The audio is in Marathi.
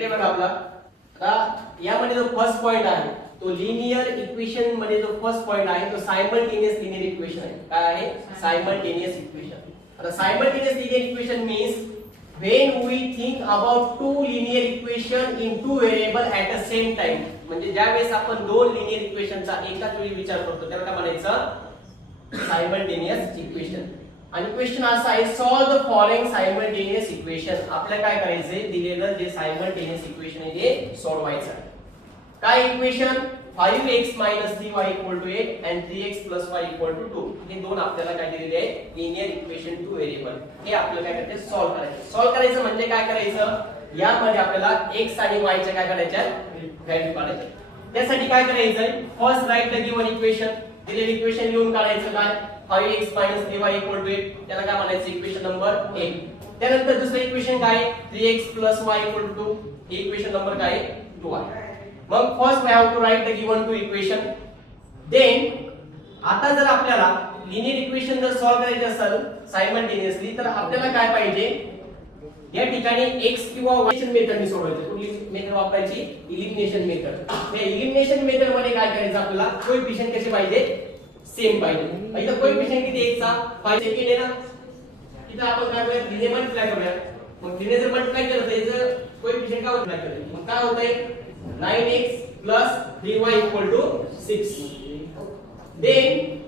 इकडे बघा आपला आता यामध्ये जो फर्स्ट पॉइंट आहे तो लिनियर इक्वेशन मध्ये जो फर्स्ट पॉइंट आहे तो सायमल्टेनियस लिनियर इक्वेशन आहे. काय आहे? Simultaneous equation. आता simultaneous linear equation means when we think about two linear equation in two variable at the same time. म्हणजे ज्या वेळेस आपण दोन लिनियर इक्वेशनचा एकाच वेळी विचार करतो त्याला काय म्हणायचं? Simultaneous equation. आणि क्वेश्चन असा आहे solve the following simultaneous equation. आपल्याला काय करायचंय? दिलेलं जे सायमल्टेनियस इक्वेशन आहे ते सोडवायचं आहे. काय equation? 5x 3y 8 and 3x y 2. हे दोन आपल्याला काय दिलेले आहे? Linear equation two variable. हे आपल्याला काय करायचं? सॉल्व करायचं. सॉल्व करायचं म्हणजे काय करायचं? यामध्ये आपल्याला x आणि y च्या काय करायच्या? व्हॅल्यू काढायच्या. त्यासाठी काय करायचं? First right the given equation. दिलेलं इक्वेशन लिहून काढायचं. काय? 5x 3y 8. त्याला काय म्हणायचं? Equation number 1. त्यानंतर दुसरं इक्वेशन काय? 3x y 2. हे इक्वेशन नंबर काय? 2 आहे. मग first we have to write the given two equation. Then आता जर आपल्याला लिनियर इक्वेशन जर सॉल्व करायचे असेल सायमल्टेनियसली तर आपल्याला काय पाहिजे? या ठिकाणी x किंवा y मेथड मी सोडवायची. कुठली मेथड वापरायची? Elimination method. या एलिमिनेशन मेथड मध्ये काय करायचं? आपल्याला कोएफिशिएंट कसे पाहिजे? सेम पाहिजे. इथं कोएफिशिएंट किती आहे? 5 सेकंड आहे ना. इथं आपण काय करूया? लिनियर मल्टिप्लाय करूया. मग लिनियर जर मल्टिप्लाय केलं तर याचं कोएफिशिएंट काय मल्टिप्लाय करूया? मग काय होतंय? 9x 3y 6. Then